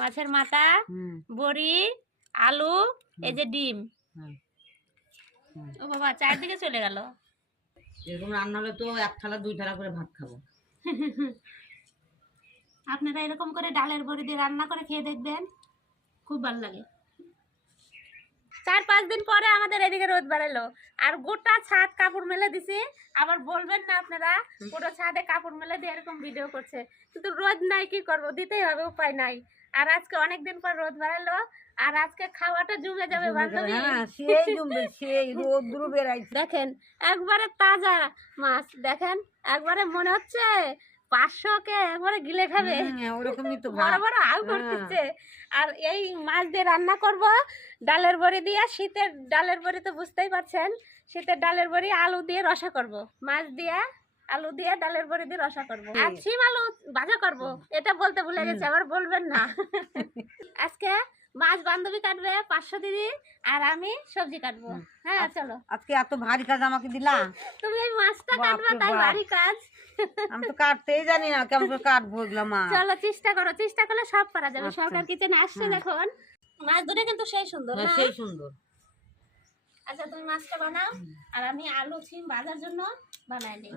মাছের মাথা, বড়ি, আলু, এই যে ডিম। ও বাবা, চারদিকে চলে গেল। এরকম রান্না হলে তো এক থালা 2 থালা করে ভাত খাবো। আপনারা এরকম করে ডালের বড়ি দিয়ে রান্না করে খেয়ে দেখবেন, খুব ভালো লাগে। 4-5 দিন পরে আমাদের এদিকে রোদ বাড়ালো, আর গোটা ছাদ কাপড় মেলে দিছি। আবার বলবেন না আপনারা পুরো ছাদে কাপড় মেলে দিয়ে এরকম ভিডিও করছে, কিন্তু রোদ নাই, কি করব, দিতেই হবে, উপায় নাই। আর আজকে অনেকদিন পর রোদ বাড়ালো, আর আজকে খাওয়াটা জমে যাবে বান্ধবী। সেই জমবে, সেই রোদ্রু বেরাইছে। দেখেন একবারে তাজা মাছ, দেখেন একবারে মনে হচ্ছে 500-কে একবারে গিলে খাবে, ওরকমই তো বড় বড় আলু করতেছে। আর এই মাছ দিয়ে রান্না করব ডালের বড়ি দিয়ে। শীতের ডালের বড়ি তো বুঝতেই পারছেন, শীতের ডালের বড়ি আলু দিয়ে রসা করব, মাছ দিয়ে আলু দিয়ে ডালের বড়ি দিয়ে রসা করব, আর শিম আলু ভাজা করব। এটা বলতে ভুলে গেছি, আবার বলবেন না। আজকে মাছ বান্ধবী কাটবে 500 দিদি, আর আমি সবজি কাটবো। হ্যাঁ চলো। আজকে এত ভারী কাজ আমাকে দিলা। তুমি এই মাছটা কাটবা, তাই ভারী কাজ। আমি তো কাটতেই জানি না, কেমন করে কাটবো এগুলা মাছ। চলো চেষ্টা করো, চেষ্টা করলে সব পারা যাবে। সরকার কিচেনে আসছে দেখুন, মাছ দুটো কিন্তু সেই সুন্দর না? সেই সুন্দর। আচ্ছা তুমি মাছটা বানাও, আর আমি আলু সিম ভাজার জন্য বানাই নিই।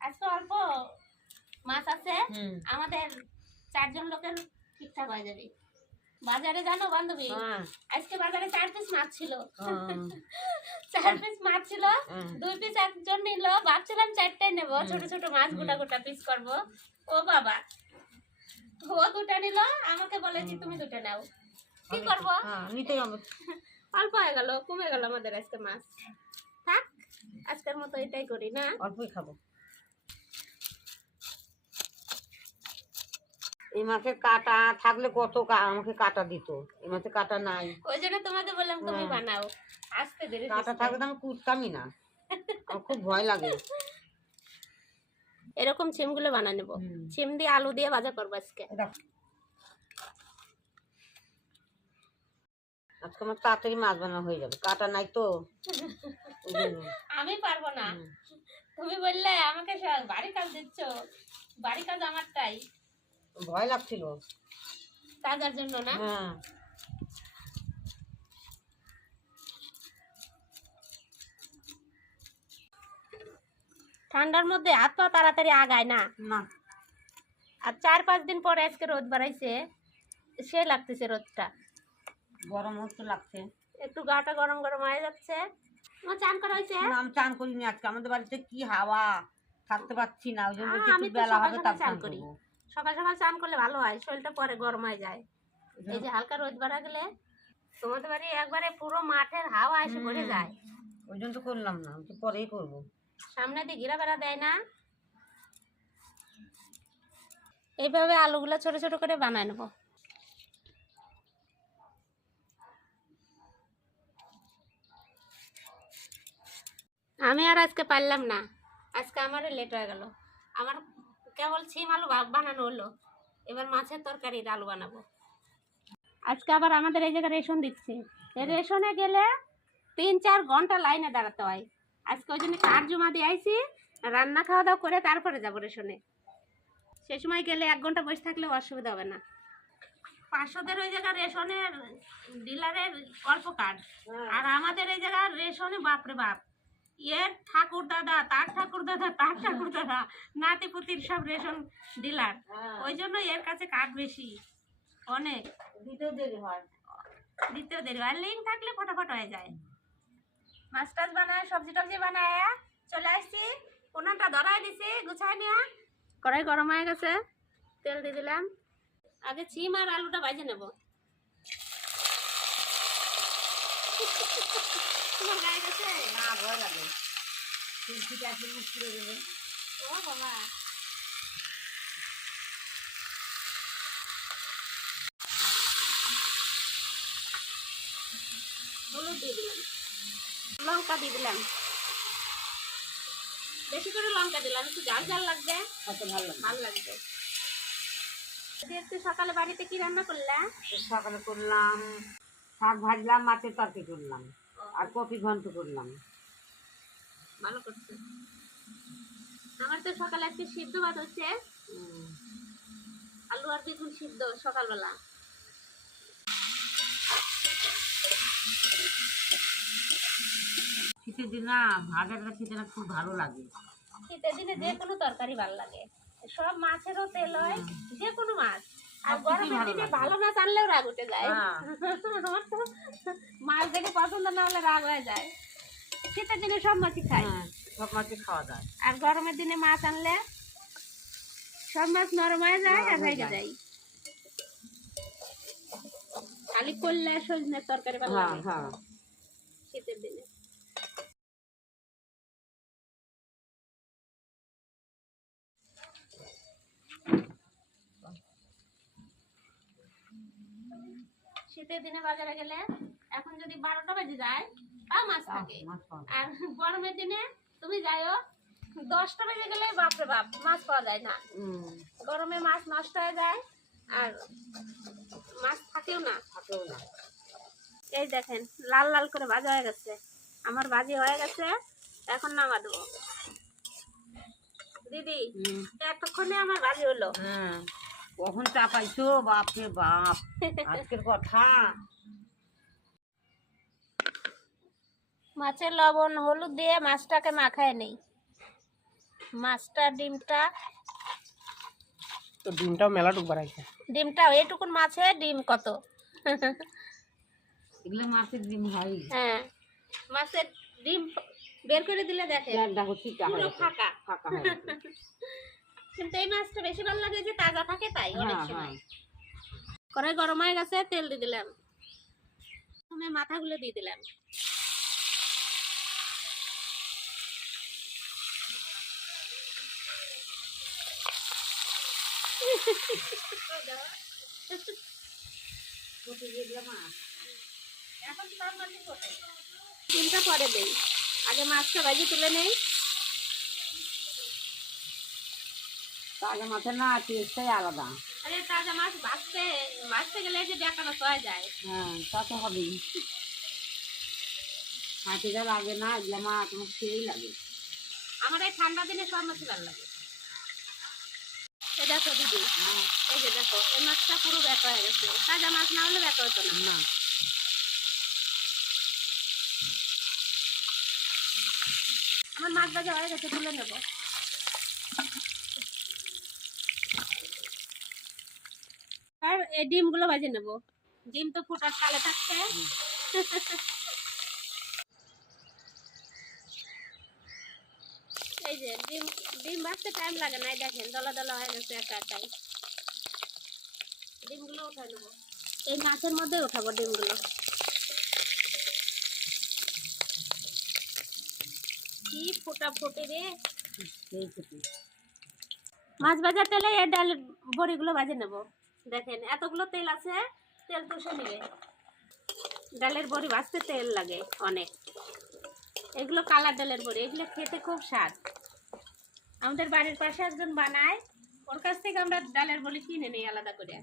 আজকে অল্প মাছ আছে, আমাদের 4 জন লোকের ঠিকঠাক হয়ে যাবে। বাজারে জানো বান্ধবী, আজকে বাজারে 4 পিস মাছ ছিল। 4 পিস মাছ ছিল, 2 পিস একজন নিল। ভাবছিলাম 4টাই নেব, ছোট ছোট মাছ গোটা গোটা পিস করব। ও বাবা, ও 2টা নিল, আমাকে বলেছি তুমি 2টা নাও। কি করবো, নিতেই হবে। অল্প হয়ে গেল, কমে গেল আমাদের আজকে মাছ। থাক, আজকের মতো এটাই করি না, অল্পই খাবো। এই মাছের কাটা থাকলে কত আমাকে কাটা দিত, এই মাছের কাটা নাই। ওই জন্য তোমাকে বললাম তুমি বানাও, আজকে দেরি। কাটা থাকলে তো আমি কুটতামই না, আমার খুব ভয় লাগে। এরকম সিমগুলো বানা নেব, সিম দিয়ে আলু দিয়ে ভাজা করবো আজকে। আজকে আমার তাড়াতাড়ি মাছ বানানো হয়ে যাবে, কাটা নাই তো। আমি পারবো না, তুমি বললে আমাকে বাড়ি কাজ দিচ্ছ, বাড়ি কাজ আমারটাই। ভয় লাগছিল কাজের জন্য না। ঠান্ডার মধ্যে হাত পা তাড়াতাড়ি আগায় না। আর 4-5 দিন পরে আজকে রোদ বাড়াইছে, সে লাগতেছে রোদটা। গরম তো লাগছে, একটু গাটা গরম গরম হয়ে যাচ্ছে। তোমার চান করা হয়েছে? আমি চান করিনি আজকে, আমাদের বাড়িতে কি হাওয়া, থাকতে পারছি না, ওই জন্য আমি বেলা হবে তার চান করি। সকাল সকাল চান করলে ভালো হয়, শরীরটা পরে গরম হয়ে যায়। এই যে হালকা রোদ বাড়া গেলে তোমাদের বাড়ি একবারে পুরো মাঠের হাওয়া এসে ভরে যায়। ওই জন্য তো করলাম না, তো পরেই করবো। সামনে দিয়ে ঘিরা বেড়া দেয় না। এইভাবে আলুগুলো ছোট ছোট করে বানায় নেব। আমি আর আজকে পারলাম না, আজকে আমার লেট হয়ে গেল। আমার কেবল সিম আলু বানানো হলো, এবার মাছের তরকারির আলু বানাবো। আজকে আবার আমাদের এই জায়গায় রেশন দিচ্ছে, রেশনে গেলে 3-4 ঘন্টা লাইনে দাঁড়াতে হয়। আজকে ওই জন্য কার্ড জমা দিয়ে আইছি, রান্না খাওয়া দাওয়া করে তারপরে যাবো রেশনে। সে সময় গেলে 1 ঘন্টা বসে থাকলে অসুবিধা হবে না। 500-দের ওই জায়গায় রেশনের ডিলারের অল্প কার্ড, আর আমাদের এই জায়গায় রেশনে বাপরে বাপ, এর ঠাকুর দাদা, তার ঠাকুর দাদা, তার ঠাকুর দাদা, নাতি পুতির সব রেশন ডিলার। ওই জন্য এর কাছে কার্ড বেশি, অনেক দিতেও দেরি হয়, লিঙ্ক থাকলে ফটাফট হয়ে যায়। মাছ টাছ বানায়, সবজি টবজি বানায় চলে আসছি। উনানটা ধরাই দিছি, গুছাই নিয়ে কড়াই গরম হয়ে গেছে, তেল দিয়ে দিলাম। আগে সিম আর আলুটা ভাজে নেব। তোমার গায়ে গেছে না? ভয় লাগে, ও বাবা। হলুদ দিয়ে দিলাম, লঙ্কা দিয়ে দিলাম, বেশি করে লঙ্কা দিলাম, একটু ঝাল ঝাল লাগবে, ভালো লাগবে। সকালে বাড়িতে কি রান্না করলে? সকালে করলাম শাক ভাজলাম, মাছের তরকারি করলাম, আর কপি ঘন্ট করলাম। ভালো করছে। আমার তো সকালে আজকে সিদ্ধ ভাত হচ্ছে, আলু আর বেগুন সিদ্ধ সকালবেলা। শীতের দিন না ভাজাটা খেতে না খুব ভালো লাগে। শীতের দিনে যে কোনো তরকারি ভালো লাগে, সব মাছেরও তেল হয়, যে কোনো মাছ। আর সব কিছুই গরমের ভালো দিনে লাগে। ভালো মাছ আনলেও রাগ উঠে যায়। হ্যাঁ। আমার তো মাছ দেখে পছন্দ না হলে রাগ হয়ে যায়। শীতের দিনে সব মাছই খাই, হ্যাঁ, সব মাছই খাওয়া যায়। আর গরমের দিনে মাছ আনলে সব মাছ নরম হয়ে যায় আর নরম হয়ে ভেঙে যায়। যায়। খালি করলে সজনের তরকারি ভালো হ্যাঁ লাগে হ্যাঁ। শীতের দিনে। শীতের দিনে বাজারে গেলে এখন যদি 12টা বেজে যায় তাও মাছ থাকে, মাছ পাওয়া যায়। আর গরমের দিনে তুমি যাইও 10টা বেজে গেলে বাপরে বাপ মাছ পাওয়া যায় না। গরমে মাছ নষ্ট হয়ে যায় আর মাছ থাকেও না। থাকেও না। এই দেখেন লাল লাল করে ভাজা হয়ে গেছে, আমার ভাজি হয়ে গেছে, এখন নামা দেবো। দিদি এতক্ষণে আমার ভাজি হলো। হ্যাঁ, কখন চাপাইছো বাপরে বাপ, আজকের কথা। মাছের লবণ হলুদ দিয়ে মাছটাকে মাখায় নেই। মাছটা ডিমটা তো ডিমটাও মেলাটুক বাড়াইছে। ডিমটা এইটুকুন মাছে ডিম কত। এগুলো মাছের ডিম হয়। হ্যাঁ, মাছের ডিম বের করে দিলে দেখে দেখো চিটা হয়ে পুরো গেছে, ফাঁকা। ফাঁকা হয়ে গেছে। কিন্তু এই মাছটা বেশি ভালো লাগে যে তাজা থাকে তাই অনেক হ্যাঁ সময়। হ্যাঁ। কড়াই গরম হয়ে গেছে, তেল দিয়ে দিলাম, প্রথমে মাথাগুলো দিয়ে দিলাম। এখন সব মাছই কোটে। ডিমটা পরে দেই, আগে মাছটা ভাজি তুলে নেই। তাজা মাছের না টেস্টটাই আলাদা। আরে তাজা মাছ ভাজতে গেলে যে বেকানো হয়ে যায়। হ্যাঁ, তা তো হবেই। হাতে যা লাগে না, এগুলো মা তোমার খেয়েই লাগে। আমার এই ঠান্ডা দিনে সব মাছই ভালো লাগে। এই দেখো দিদি, এই যে দেখো এই মাছটা পুরো বেকা হয়ে গেছে, তাজা মাছ না হলে বেকা হতো না। না, আমার মাছ ভাজা হয়ে গেছে, তুলে নেবো। আর এই ডিমগুলো ভাজে নেবো, ডিম তো ফুটার তালে থাকছে। এই যে ডিম ডিম ভাজতে টাইম লাগে না, এই দেখেন দলা দলা হয়ে গেছে একা একাই। ডিমগুলো উঠাই নেবো, এই মাছের মধ্যে উঠাবো ডিমগুলো। কি ফোটা ফুটে রে। সেই খেতে। মাছ ভাজার তেলে এই ডালের বড়িগুলো ভাজে নেব। দেখেন এতগুলো তেল আছে, তেল তুষে নিবে। ডালের বড়ি ভাজতে তেল লাগে অনেক। এগুলো কালার ডালের বড়ি, এগুলো খেতে খুব স্বাদ। আমাদের বাড়ির পাশে একজন বানায়, ওর কাছ থেকে আমরা ডালের বড়ি কিনে নিই আলাদা করে।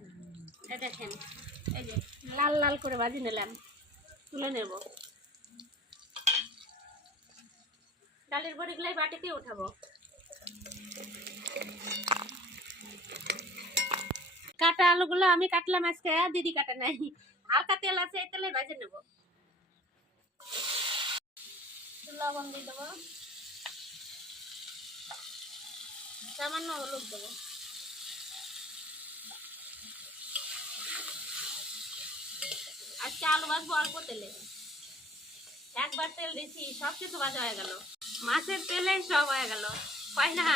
এই দেখেন এই যে লাল লাল করে ভাজি নিলাম, তুলে নেব। ডালের বড়িগুলো এই বাটিতে উঠাবো। কাটা আলুগুলো আমি কাটলাম আজকে, দিদি কাটা নাই। হালকা তেল আছে, এই তেলে ভেজে নেব। লবণ দিয়ে দেবো, সামান্য হলুদ দেবো। আজকে আলু ভাজবো অল্প তেলে, একবার তেল দিছি সব কিছু ভাজা হয়ে গেল। মাছের তেলে সব হয়ে গেল। কয় না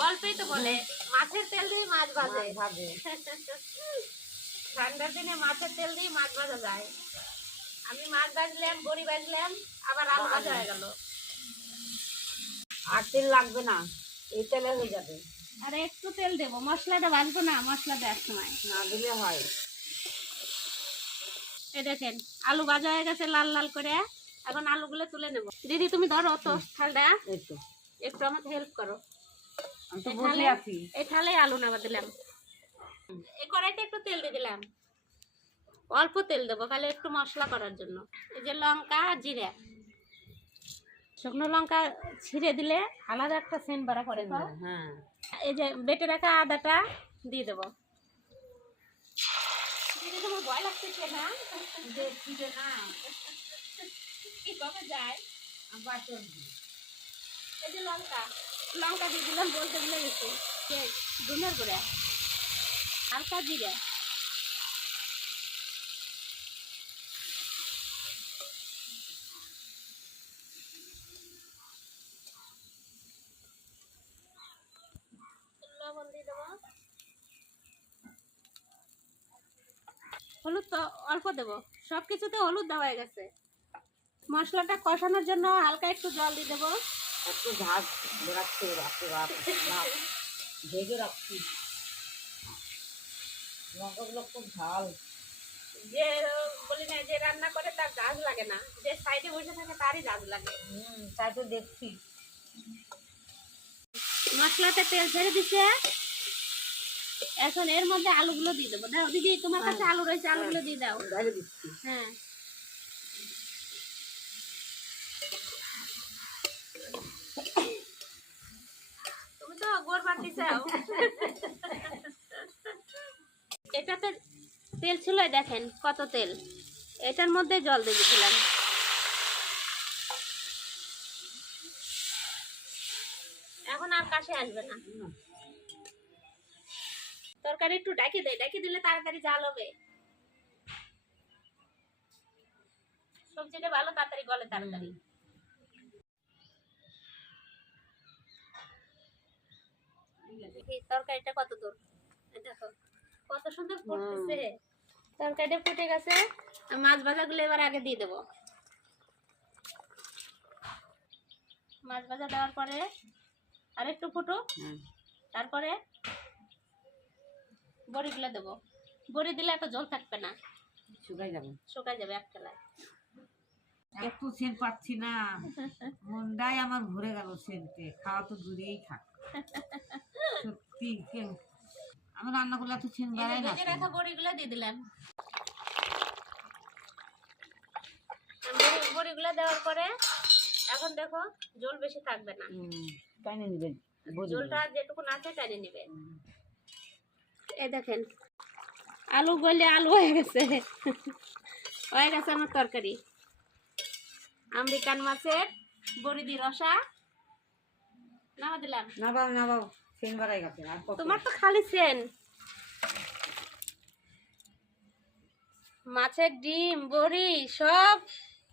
গল্পেই তো বলে মাছের তেল দিয়ে মাছ ভাজে। ভাজে। ঠান্ডার দিনে মাছের তেল দিয়ে মাছ ভাজা যায়। আমি মাছ ভাজলাম, বড়ি ভাজলাম, আবার আলু ভাজা হয়ে গেল। আর তেল লাগবে না, এই তেলে হয়ে যাবে। আর একটু তেল দেবো, মশলাটা ভাজবো না, মশলা দেওয়ার সময় না দিলে হয়। এই দেখেন আলু ভাজা হয়ে গেছে লাল লাল করে, এখন আলুগুলো তুলে নেব। দিদি তুমি ধরো তো থালটা, এই তো একটু আমাকে হেল্প করো। আমি তো এই বসে থালে- আছি। এই থালে আলু নামা দিলাম, এই কড়াইতে একটু তেল দিয়ে দিলাম। অল্প তেল দেবো খালি একটু মশলা করার জন্য। এই যে লঙ্কা জিরে, শুকনো লঙ্কা ছিঁড়ে দিলে আলাদা একটা সেন্ট বাড়া করে। হ্যাঁ, এই যে বেটে রাখা আদাটা দিয়ে দেবো। দিদি তোমার ভয় লাগতেছে না? দেখছি যে না কিভাবে যায়? বাসন এই যে লঙ্কা, লঙ্কা দিয়ে দিলাম, বলতে ভুলে গেছি। ধনের গুঁড়া, হালকা জিরে, লবণ দিয়ে দেবো। হলুদ তো অল্প দেবো, সবকিছুতে হলুদ দেওয়া হয়ে গেছে। মশলাটা কষানোর জন্য হালকা একটু জল দিয়ে দেবো। একটু ঝাঁজ রাখতে রাখতে ভেজে রাখছি। লঙ্কাগুলো খুব ঝাল। যে বলি না, যে রান্না করে তার ঝাঁজ লাগে না, যে সাইডে বসে থাকে তারই ঝাঁজ লাগে। তাই তো দেখছি। মশলাতে তেল ছেড়ে দিছে, এখন এর মধ্যে আলুগুলো দিয়ে দেবো। দাও দিদি, তোমার কাছে আলু রয়েছে, আলুগুলো দিয়ে দাও। ঢেলে দিচ্ছি। হ্যাঁ, তুমি তো গোড় বাড়তি চাও। এটাতে তেল ছিল, দেখেন কত তেল। এটার মধ্যে জল দিয়ে দিলাম। এখন আর কাছে আসবে না। তরকারি একটু ডাকি দেয়, ডাকি দিলে তাড়াতাড়ি জাল হবে। সবজিটা ভালো তাড়াতাড়ি গলে তাড়াতাড়ি। তরকারিটা কত দূর দেখো, কত সুন্দর ফুটতেছে। তরকারিটা ফুটে গেছে, মাছ ভাজা গুলো এবার আগে দিয়ে দেবো। মাছ ভাজা দেওয়ার পরে আর একটু ফুটুক, তারপরে বড়িগুলো দেবো। বড়ি দিলে এত জল থাকবে না, শুকাই যাবে। শুকাই যাবে এক খেলায়। একটু সেন্ট পাচ্ছি না, মনটাই আমার ভরে গেল সেন্টে। খাওয়া তো দূরেই থাক। সত্যি আমার রান্না করলে এত সেন্ট এই যে বাড়ায় না। ভেজে রাখা বড়িগুলো দিয়ে দিলাম। বড়িগুলো দেওয়ার পরে এখন দেখো জল বেশি থাকবে না, টাইনে নিবে, জলটা যেটুকু আছে টেনে নিবে। এই দেখেন আলু গলে আলু হয়ে গেছে, হয়ে গেছে আমার তরকারি। আমেরিকান মাছের বড়ি দিয়ে রসা নামা দিলাম। নাবাও নাবাও, সেন্ট বাড়াই গেছে। আর কত? তোমার তো খালি সেন। মাছের ডিম বড়ি সব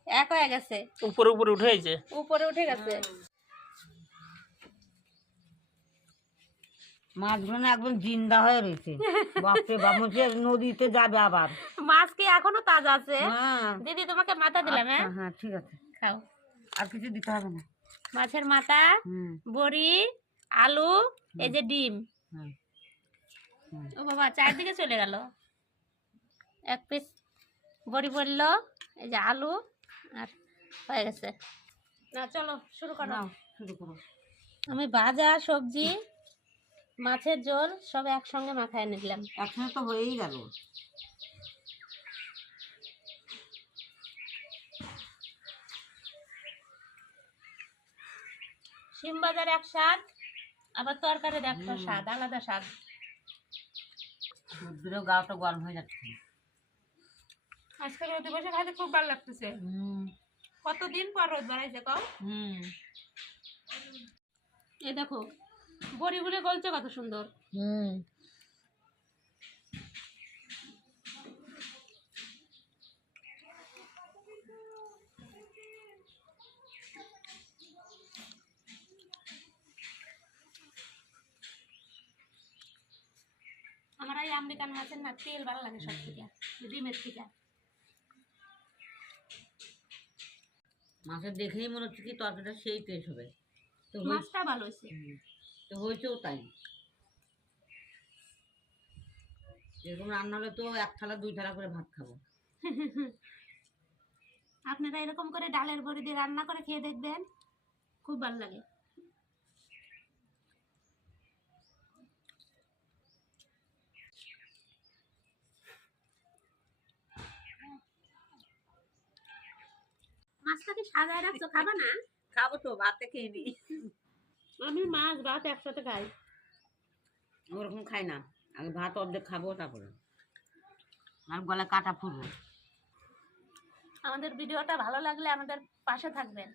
এক হয়ে গেছে, উপরে উপরে উঠে গেছে, উপরে উঠে গেছে। মাছগুলো না একদম জিন্দা হয়ে রয়েছে। বাপরে বাপ, মনে হচ্ছে নদীতে যাবে আবার। মাছ কি এখনো তাজা আছে? হ্যাঁ দিদি তোমাকে মাথা দিলাম। হ্যাঁ আচ্ছা, হ্যাঁ ঠিক আছে, খাও। আর কিছু দিতে হবে না। মাছের মাথা, বড়ি, আলু, এই যে ডিম। ও বাবা, চারদিকে চলে গেল। এক পিস বড়ি পড়লো, এই যে আলু, আর হয়ে গেছে। না চলো শুরু করো। নাও, শুরু করো। আমি ভাজা সবজি মাছের ঝোল সব একসঙ্গে মাখায় নিলাম। একসঙ্গে তো হয়েই গেল। শিম বাজার এক স্বাদ, আবার তরকারির একটা স্বাদ, আলাদা স্বাদ। দুধেরও গাটা গরম হয়ে যাচ্ছে। আজকে রোদে বসে খাইতে খুব ভালো লাগতেছে। কতদিন পর রোদ বাড়াইছে কম। এই দেখো বড়িগুলো গলছে কত সুন্দর। আমার এই আমেরিকান মাছের না তেল ভালো লাগে সব থেকে, ডিমের থেকে। মাছের দেখেই মনে হচ্ছে কি তরকারিটা সেই টেস্ট হবে। তো মাছটা ভালো হয়েছে। তো হয়েছেও তাই। এরকম রান্না হলে তো এক থালা দুই থালা করে ভাত খাবো। আপনারা এরকম করে ডালের বড়ি দিয়ে রান্না করে খেয়ে দেখবেন, খুব ভালো লাগে। মাছটা কি সাজায় রাখছো, খাবা না? খাবো তো, ভাতে খেয়ে নি। আমি মাছ ভাত একসাথে খাই। ওরকম খাই না, আগে ভাত অর্ধেক খাবো তারপরে আর গলা কাটা পড়বো। আমাদের ভিডিওটা ভালো লাগলে আমাদের পাশে থাকবেন।